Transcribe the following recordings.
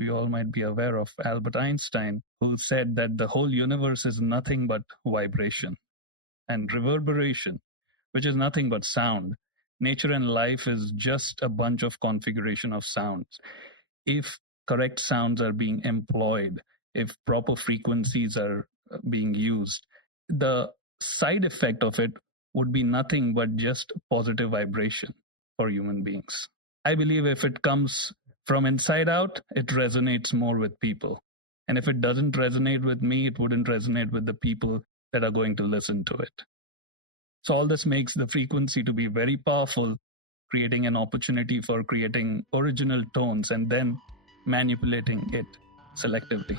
we all might be aware of Albert Einstein, who said that the whole universe is nothing but vibration and reverberation, which is nothing but sound. Nature and life is just a bunch of configuration of sounds. If correct sounds are being employed, if proper frequencies are being used, the side effect of it would be nothing but just positive vibration for human beings. I believe if it comes from inside out, it resonates more with people. And if it doesn't resonate with me, it wouldn't resonate with the people that are going to listen to it. So all this makes the frequency to be very powerful, creating an opportunity for creating original tones and then manipulating it selectively.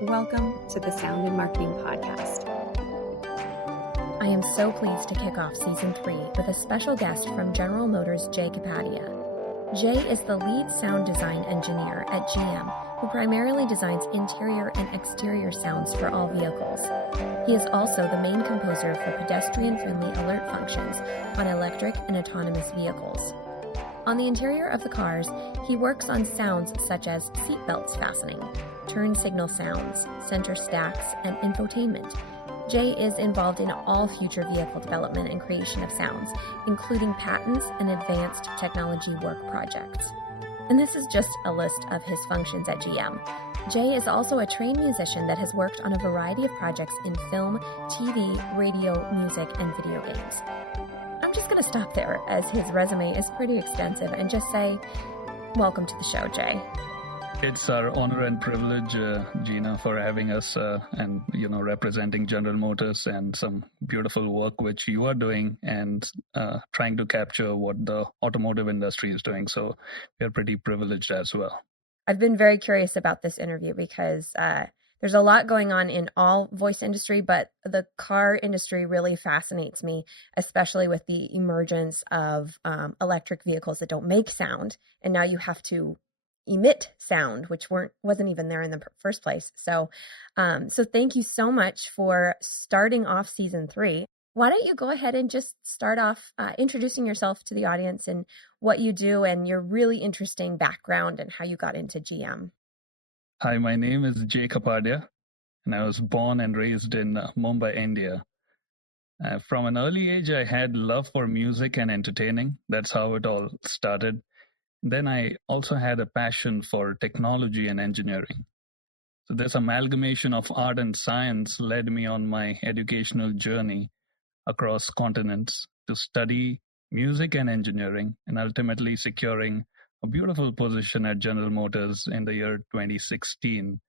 Welcome to the Sound and Marketing Podcast. I am so pleased to kick off Season 3 with a special guest from General Motors' Jay Kapadia. Jay is the lead sound design engineer at GM, who primarily designs interior and exterior sounds for all vehicles. He is also the main composer for Pedestrian Friendly Alert Functions on electric and autonomous vehicles. On the interior of the cars, he works on sounds such as seatbelts fastening, turn signal sounds, center stacks, and infotainment. Jay is involved in all future vehicle development and creation of sounds, including patents and advanced technology work projects. And this is just a list of his functions at GM. Jay is also a trained musician that has worked on a variety of projects in film, TV, radio, music, and video games. I'm just going to stop there, as his resume is pretty extensive, and just say, welcome to the show, Jay. It's our honor and privilege, Jeanna, for having us and representing General Motors and some beautiful work which you are doing and trying to capture what the automotive industry is doing. So we're pretty privileged as well. I've been very curious about this interview because there's a lot going on in all voice industry, but the car industry really fascinates me, especially with the emergence of electric vehicles that don't make sound, and now you have to emit sound, which wasn't even there in the first place. So thank you so much for starting off Season 3. Why don't you go ahead and just start off introducing yourself to the audience and what you do and your really interesting background and how you got into GM. Hi, my name is Jay Kapadia, and I was born and raised in Mumbai, India. From an early age, I had love for music and entertaining. That's how it all started. Then I also had a passion for technology and engineering. So this amalgamation of art and science led me on my educational journey across continents to study music and engineering, and ultimately securing a beautiful position at General Motors in the year 2016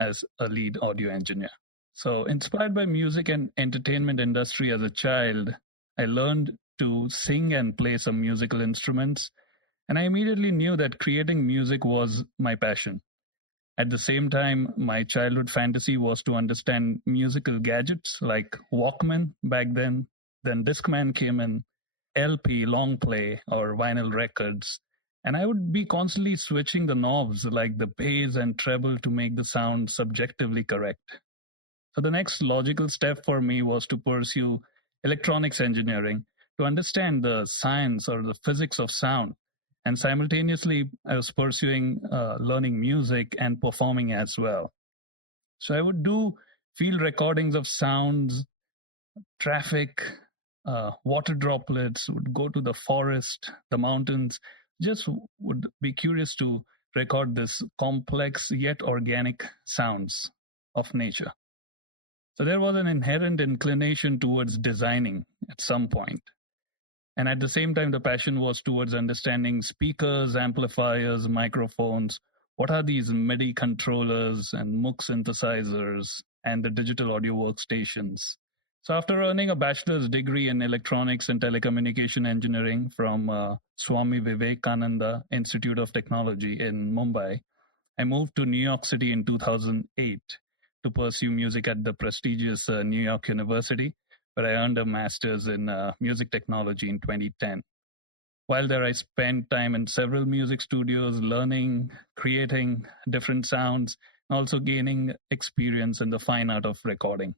as a lead audio engineer. So inspired by music and entertainment industry as a child, I learned to sing and play some musical instruments, and I immediately knew that creating music was my passion. At the same time, my childhood fantasy was to understand musical gadgets like Walkman back then. Then Discman came in, LP, long play, or vinyl records. And I would be constantly switching the knobs like the bass and treble to make the sound subjectively correct. So the next logical step for me was to pursue electronics engineering to understand the science or the physics of sound. And simultaneously, I was pursuing learning music and performing as well. So I would do field recordings of sounds, traffic, water droplets, would go to the forest, the mountains, just would be curious to record this complex yet organic sounds of nature. So there was an inherent inclination towards designing at some point. And at the same time, the passion was towards understanding speakers, amplifiers, microphones. What are these MIDI controllers and Moog synthesizers and the digital audio workstations? So after earning a bachelor's degree in electronics and telecommunication engineering from Swami Vivekananda Institute of Technology in Mumbai, I moved to New York City in 2008 to pursue music at the prestigious New York University, where I earned a master's in music technology in 2010. While there, I spent time in several music studios, learning, creating different sounds, and also gaining experience in the fine art of recording.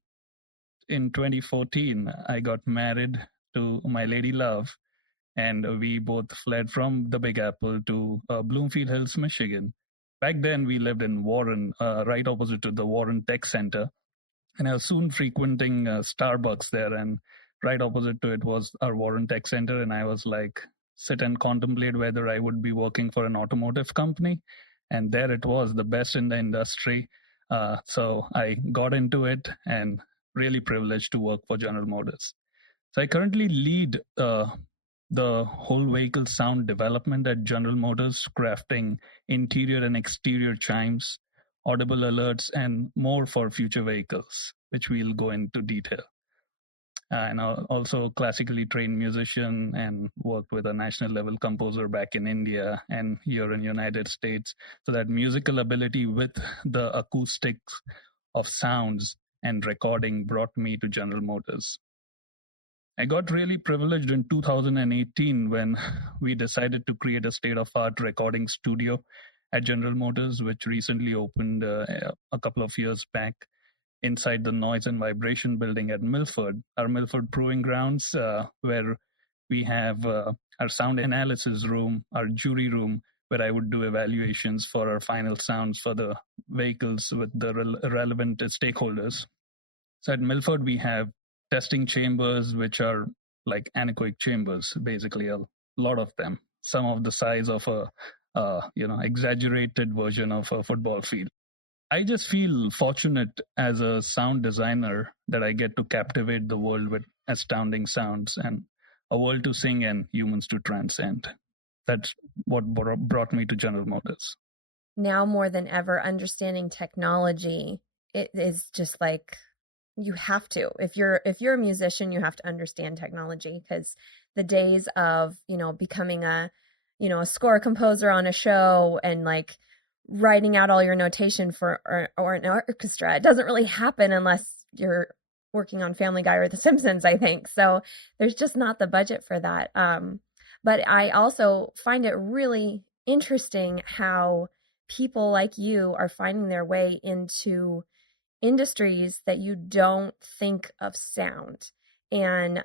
In 2014, I got married to my lady love, and we both fled from the Big Apple to Bloomfield Hills, Michigan. Back then, we lived in Warren, right opposite to the Warren Tech Center, and I was soon frequenting Starbucks there, and right opposite to it was our Warren Tech Center, and I was like, sit and contemplate whether I would be working for an automotive company, and there it was, the best in the industry. So I got into it, and really privileged to work for General Motors. So I currently lead the whole vehicle sound development at General Motors, crafting interior and exterior chimes, audible alerts, and more for future vehicles, which we'll go into detail. And I'm also classically trained musician and worked with a national level composer back in India and here in United States. So that musical ability with the acoustics of sounds and recording brought me to General Motors. I got really privileged in 2018 when we decided to create a state-of-art recording studio at General Motors, which recently opened a couple of years back inside the Noise and Vibration building at Milford, our Milford Proving Grounds, where we have our sound analysis room, our jury room, where I would do evaluations for our final sounds for the vehicles with the relevant stakeholders. So at Milford, we have testing chambers, which are like anechoic chambers, basically a lot of them, some of the size of a exaggerated version of a football field. I just feel fortunate as a sound designer that I get to captivate the world with astounding sounds and a world to sing and humans to transcend. That's what brought me to General Motors. Now more than ever, understanding technology, it is just like, you have to. If you're a musician, you have to understand technology, because the days of, becoming a score composer on a show and like writing out all your notation for or an orchestra, it doesn't really happen unless you're working on Family Guy or The Simpsons, I think. So there's just not the budget for that. But I also find it really interesting how people like you are finding their way into industries that you don't think of sound. And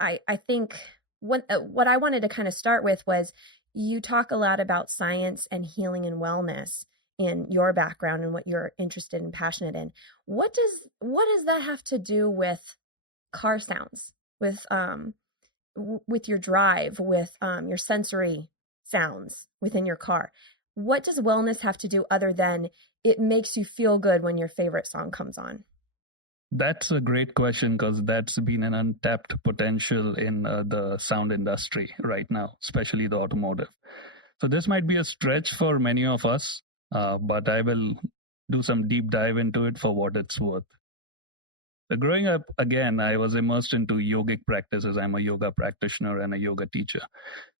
I think what I wanted to kind of start with was, you talk a lot about science and healing and wellness in your background and what you're interested and passionate in. What does that have to do with car sounds, with your drive, with your sensory sounds within your car? What does wellness have to do other than it makes you feel good when your favorite song comes on? That's a great question, because that's been an untapped potential in the sound industry right now, especially the automotive. So this might be a stretch for many of us, but I will do some deep dive into it for what it's worth. So growing up, again, I was immersed into yogic practices. I'm a yoga practitioner and a yoga teacher.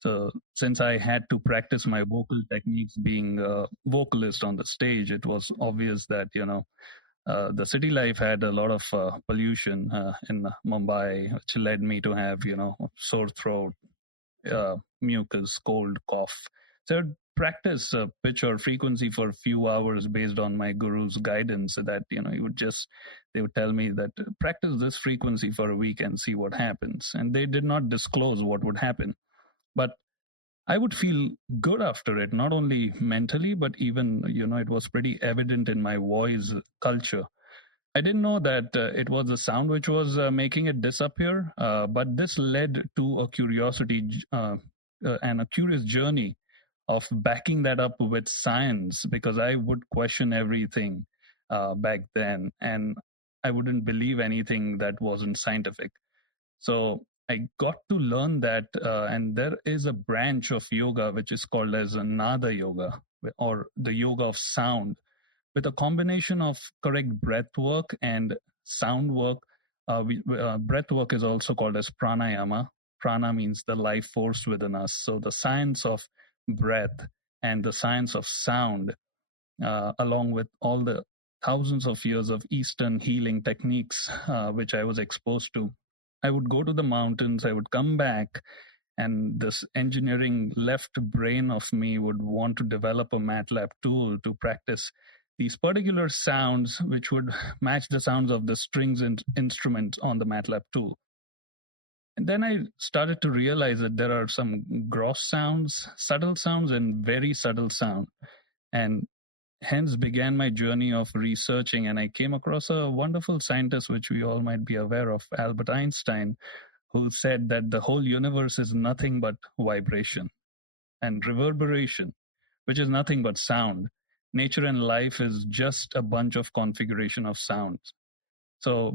So since I had to practice my vocal techniques being a vocalist on the stage, it was obvious that, the city life had a lot of pollution in Mumbai, which led me to have, sore throat, mucus, cold, cough. So I'd practice pitch or frequency for a few hours based on my guru's guidance, that, they would tell me that practice this frequency for a week and see what happens. And they did not disclose what would happen. But I would feel good after it, not only mentally, but even, it was pretty evident in my voice culture. I didn't know that it was the sound which was making it disappear, but this led to a curiosity and a curious journey of backing that up with science, because I would question everything back then, and I wouldn't believe anything that wasn't scientific. So I got to learn that, and there is a branch of yoga which is called as a Nada Yoga, or the yoga of sound, with a combination of correct breath work and sound work. Breath work is also called as pranayama. Prana means the life force within us. So the science of breath and the science of sound, along with all the thousands of years of Eastern healing techniques, which I was exposed to. I would go to the mountains, I would come back, and this engineering left brain of me would want to develop a MATLAB tool to practice these particular sounds, which would match the sounds of the strings and instruments on the MATLAB tool. And then I started to realize that there are some gross sounds, subtle sounds, and very subtle sound. And hence began my journey of researching. And I came across a wonderful scientist, which we all might be aware of, Albert Einstein, who said that the whole universe is nothing but vibration and reverberation, which is nothing but sound. Nature and life is just a bunch of configuration of sounds. So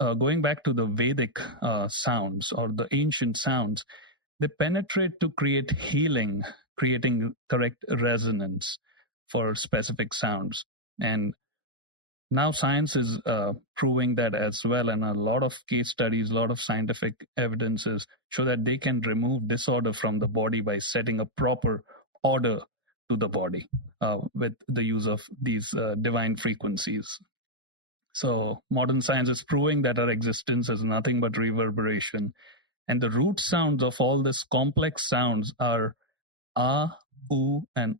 going back to the Vedic sounds or the ancient sounds, they penetrate to create healing, creating correct resonance for specific sounds. And now science is proving that as well, and a lot of case studies, a lot of scientific evidences show that they can remove disorder from the body by setting a proper order to the body with the use of these divine frequencies. So modern science is proving that our existence is nothing but reverberation. And the root sounds of all these complex sounds are oo, and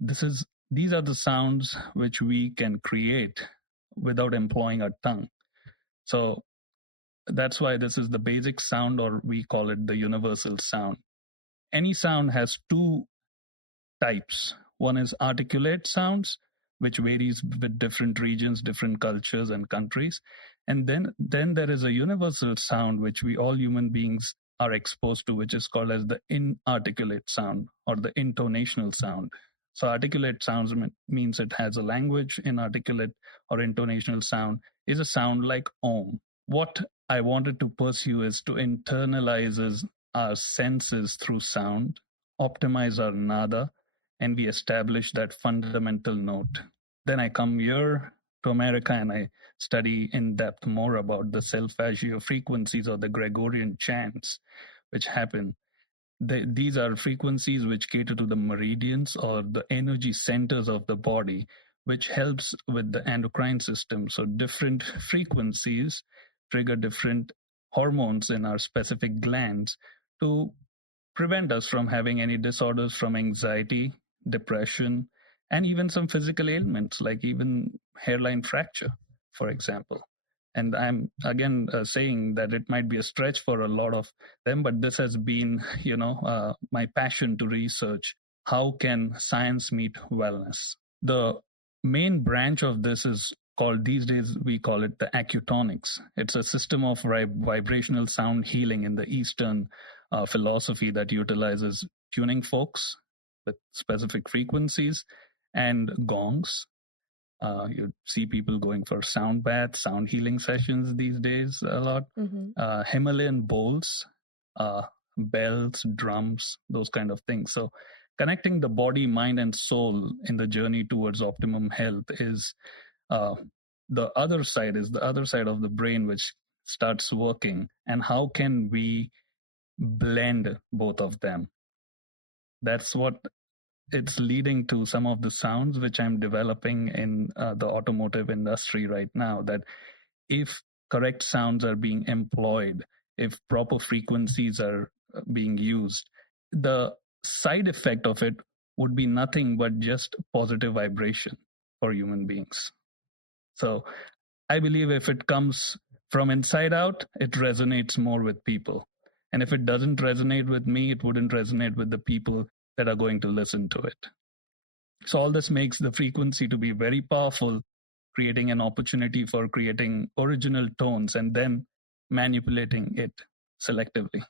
These are the sounds which we can create without employing our tongue. So that's why this is the basic sound, or we call it the universal sound. Any sound has two types. One is articulate sounds, which varies with different regions, different cultures and countries. And then there is a universal sound, which we all human beings are exposed to, which is called as the inarticulate sound or the intonational sound. So articulate sounds means it has a language. Inarticulate or intonational sound is a sound like Om. What I wanted to pursue is to internalize our senses through sound, optimize our nada, and we establish that fundamental note. Then I come here to America and I study in depth more about the solfeggio frequencies or the Gregorian chants which happen. These are frequencies which cater to the meridians or the energy centers of the body, which helps with the endocrine system. So different frequencies trigger different hormones in our specific glands to prevent us from having any disorders from anxiety, depression, and even some physical ailments like even hairline fracture, for example. And I'm again saying that it might be a stretch for a lot of them, but this has been, my passion to research how can science meet wellness. The main branch of this is called, these days we call it the acutonics. It's a system of vibrational sound healing in the Eastern philosophy that utilizes tuning forks with specific frequencies and gongs. You see people going for sound baths, sound healing sessions these days a lot. Mm-hmm. Himalayan bowls, bells, drums, those kind of things. So connecting the body, mind, and soul in the journey towards optimum health is the other side of the brain which starts working. And how can we blend both of them? That's what it's leading to some of the sounds which I'm developing in the automotive industry right now, that if correct sounds are being employed, if proper frequencies are being used, the side effect of it would be nothing but just positive vibration for human beings. So I believe if it comes from inside out, it resonates more with people. And if it doesn't resonate with me, it wouldn't resonate with the people that are going to listen to it. So all this makes the frequency to be very powerful, creating an opportunity for creating original tones and then manipulating it selectively.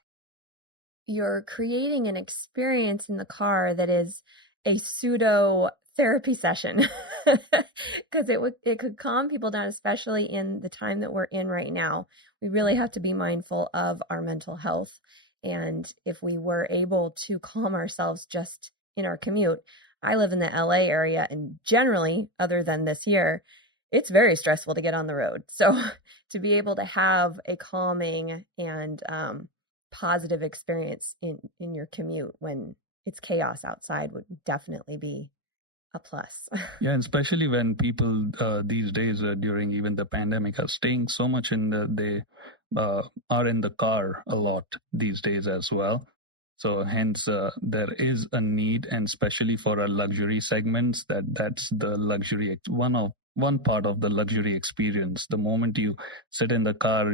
You're creating an experience in the car that is a pseudo therapy session because it could calm people down, especially in the time that we're in right now. We really have to be mindful of our mental health. And if we were able to calm ourselves just in our commute, I live in the LA area, and generally, other than this year, it's very stressful to get on the road. So to be able to have a calming and positive experience in your commute when it's chaos outside would definitely be a plus. Yeah, and especially when people these days during even the pandemic are staying so much they are in the car a lot these days as well. So hence there is a need, and especially for our luxury segments, that's the luxury, one of one part of the luxury experience. The moment you sit in the car,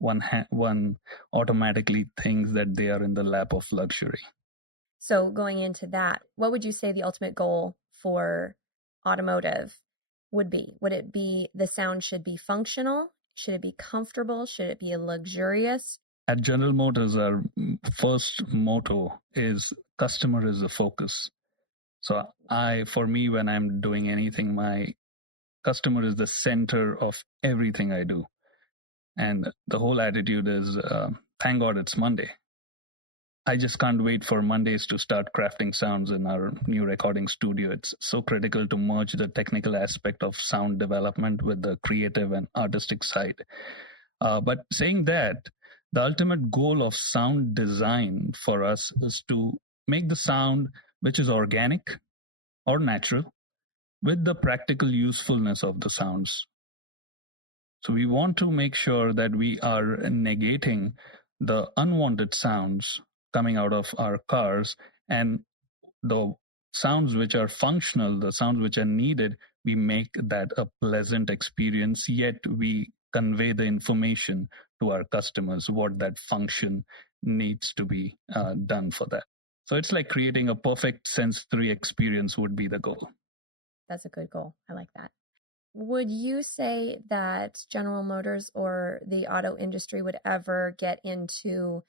one automatically thinks that they are in the lap of luxury. So going into that, what would you say the ultimate goal for automotive would be? Would it be the sound should be functional? Should it be comfortable? Should it be luxurious? At General Motors, our first motto is customer is the focus. So for me, when I'm doing anything, my customer is the center of everything I do. And the whole attitude is, thank God it's Monday. I just can't wait for Mondays to start crafting sounds in our new recording studio. It's so critical to merge the technical aspect of sound development with the creative and artistic side. But saying that, the ultimate goal of sound design for us is to make the sound which is organic or natural with the practical usefulness of the sounds. So we want to make sure that we are negating the unwanted sounds coming out of our cars, and the sounds which are functional, the sounds which are needed, we make that a pleasant experience, yet we convey the information to our customers what that function needs to be done for that. So it's like creating a perfect sensory experience would be the goal. That's a good goal. I like that. Would you say that General Motors or the auto industry would ever get into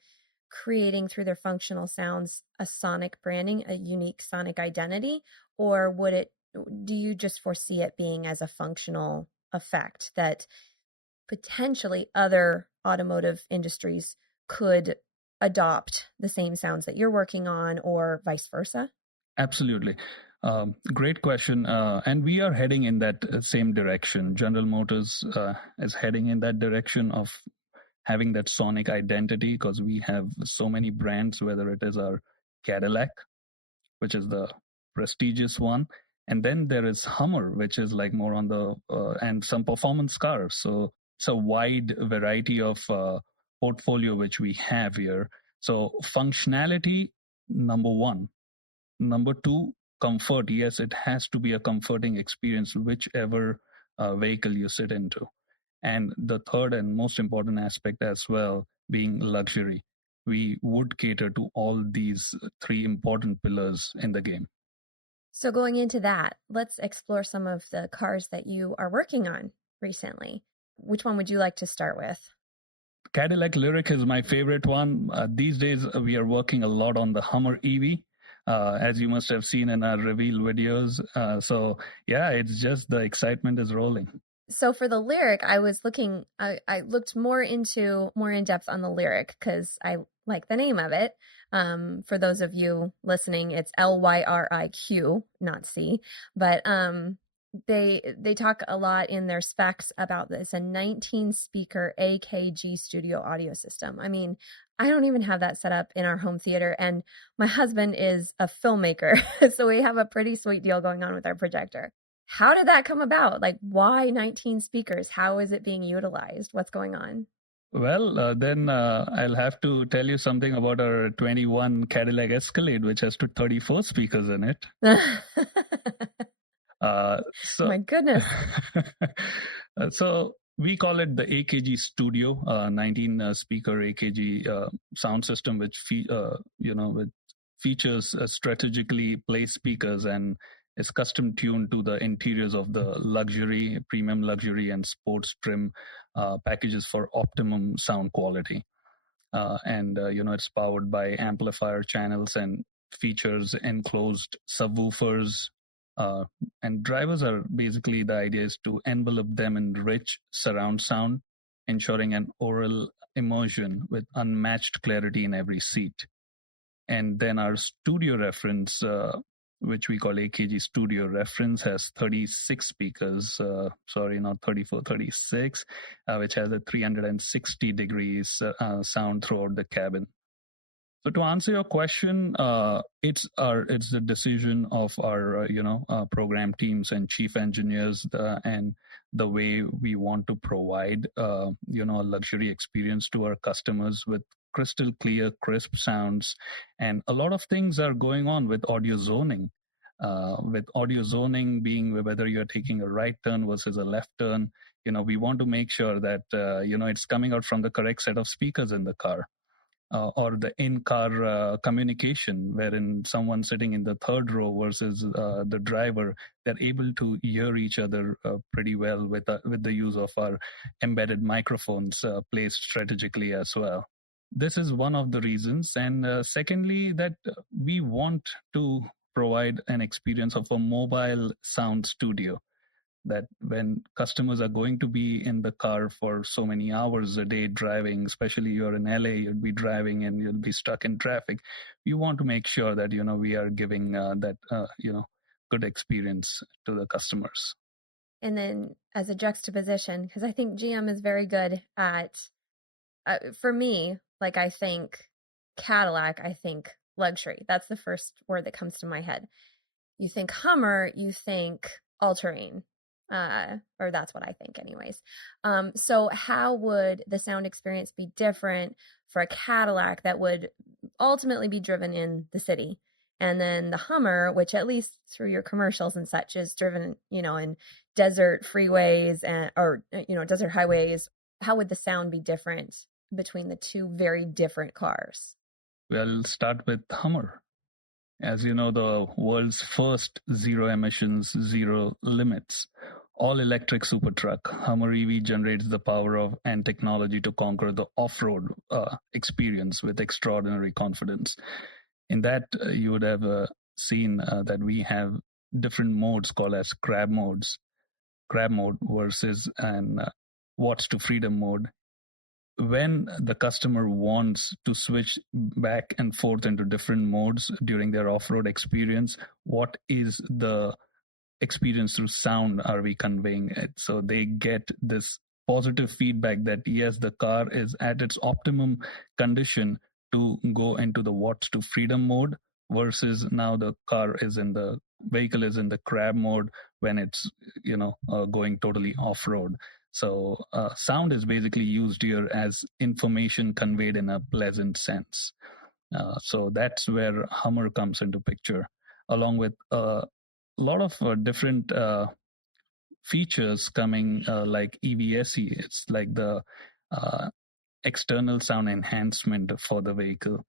creating through their functional sounds a sonic branding, a unique sonic identity, or do you just foresee it being as a functional effect that potentially other automotive industries could adopt the same sounds that you're working on, or vice versa? Absolutely. Great question. And we are heading in that same direction. General Motors is heading in that direction of having that sonic identity, because we have so many brands, whether it is our Cadillac, which is the prestigious one, and then there is Hummer, which is like more on the and some performance cars. So it's a wide variety of portfolio which we have here. So functionality, number one. Number two, comfort. Yes, it has to be a comforting experience, whichever vehicle you sit into. And the third and most important aspect as well being luxury. We would cater to all these three important pillars in the game. So going into that, let's explore some of the cars that you are working on recently. Which one would you like to start with? Cadillac Lyric is my favorite one. These days, we are working a lot on the Hummer EV. As you must have seen in our reveal videos. So yeah, it's just the excitement is rolling. So for the Lyric, I looked more in depth on the Lyric because I like the name of it. For those of you listening, it's LYRIQ, not C. But they talk a lot in their specs about this, a 19-speaker AKG studio audio system. I mean, I don't even have that set up in our home theater, and my husband is a filmmaker, so we have a pretty sweet deal going on with our projector. How did that come about? Like, why 19 speakers? How is it being utilized? What's going on? Well, then I'll have to tell you something about our 21 Cadillac Escalade, which has 34 speakers in it. My goodness. So we call it the AKG Studio, 19-speaker AKG sound system, which which features strategically placed speakers and is custom tuned to the interiors of the luxury, premium luxury, and sports trim packages for optimum sound quality. It's powered by amplifier channels and features enclosed subwoofers. And drivers are basically, the idea is to envelop them in rich surround sound, ensuring an aural immersion with unmatched clarity in every seat. And then our studio reference, which we call AKG Studio Reference, has 36 speakers, not 34, 36, which has a 360 degrees sound throughout the cabin. So to answer your question, it's the decision of our program teams and chief engineers, and the way we want to provide a luxury experience to our customers with crystal clear, crisp sounds. And a lot of things are going on with audio zoning. with audio zoning being whether you're taking a right turn versus a left turn. We want to make sure that, it's coming out from the correct set of speakers in the car. Or the in-car communication, wherein someone sitting in the third row versus the driver, they're able to hear each other pretty well with the use of our embedded microphones placed strategically as well. This is one of the reasons. And secondly, that we want to provide an experience of a mobile sound studio, that when customers are going to be in the car for so many hours a day driving, especially you're in LA, you'll be driving and you'll be stuck in traffic. You want to make sure that, we are giving that, good experience to the customers. And then as a juxtaposition, because I think GM is very good at, for me, like I think Cadillac, I think luxury. That's the first word that comes to my head. You think Hummer, you think all-terrain. Or that's what I think anyways. So how would the sound experience be different for a Cadillac that would ultimately be driven in the city? And then the Hummer, which at least through your commercials and such is driven, in desert freeways or desert highways. How would the sound be different between the two very different cars? We'll start with Hummer. As you know, the world's first zero emissions, zero limits, all-electric super truck, Hummer EV generates the power of and technology to conquer the off-road experience with extraordinary confidence. In that, you would have seen that we have different modes called as crab mode versus an watts to freedom mode. When the customer wants to switch back and forth into different modes during their off-road experience, what is the experience through sound are we conveying it? So they get this positive feedback that yes, the car is at its optimum condition to go into the watts to freedom mode, versus now the vehicle is in the crab mode when it's going totally off-road. So sound is basically used here as information conveyed in a pleasant sense. So that's where Hummer comes into picture, along with a lot of different features coming like EVSE. It's like the external sound enhancement for the vehicle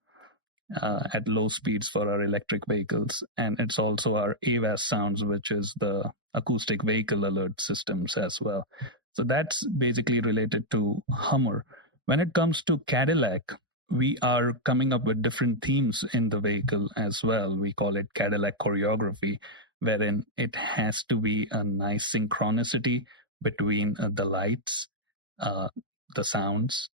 at low speeds for our electric vehicles. And it's also our AVAS sounds, which is the acoustic vehicle alert systems as well. So that's basically related to Hummer. When it comes to Cadillac, we are coming up with different themes in the vehicle as well. We call it Cadillac choreography, wherein it has to be a nice synchronicity between the lights, the sounds,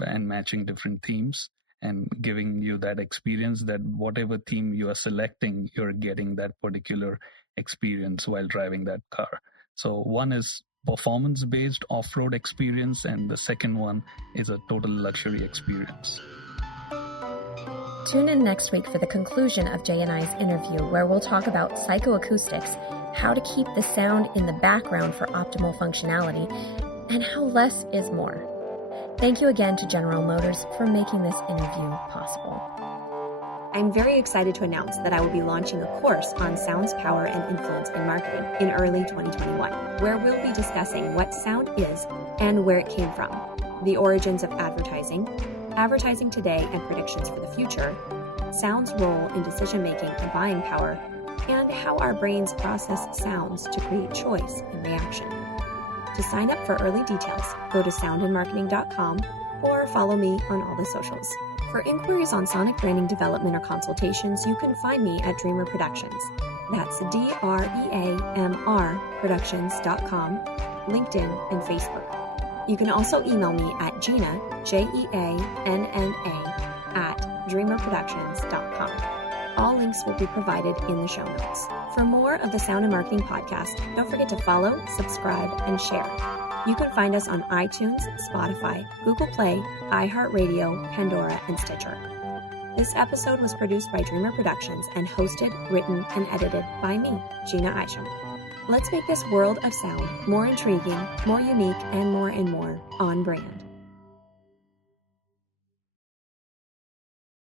and matching different themes, and giving you that experience that whatever theme you are selecting, you're getting that particular experience while driving that car. So one is performance-based off-road experience, and the second one is a total luxury experience. Tune in next week for the conclusion of Jay and I's interview, where we'll talk about psychoacoustics, how to keep the sound in the background for optimal functionality, and how less is more. Thank you again to General Motors for making this interview possible. I'm very excited to announce that I will be launching a course on sound's power and influence in marketing in early 2021, where we'll be discussing what sound is and where it came from, the origins of advertising today and predictions for the future, sound's role in decision-making and buying power, and how our brains process sounds to create choice and reaction. To sign up for early details, go to soundandmarketing.com or follow me on all the socials. For inquiries on sonic branding development or consultations, you can find me at Dreamr Productions. That's DREAMR Productions.com, LinkedIn, and Facebook. You can also email me at Jeanna, JEANNA, at dreamrproductions.com. All links will be provided in the show notes. For more of the Sound and Marketing Podcast, don't forget to follow, subscribe, and share. You can find us on iTunes, Spotify, Google Play, iHeartRadio, Pandora, and Stitcher. This episode was produced by Dreamr Productions and hosted, written, and edited by me, Jeanna Isham. Let's make this world of sound more intriguing, more unique, and more on brand.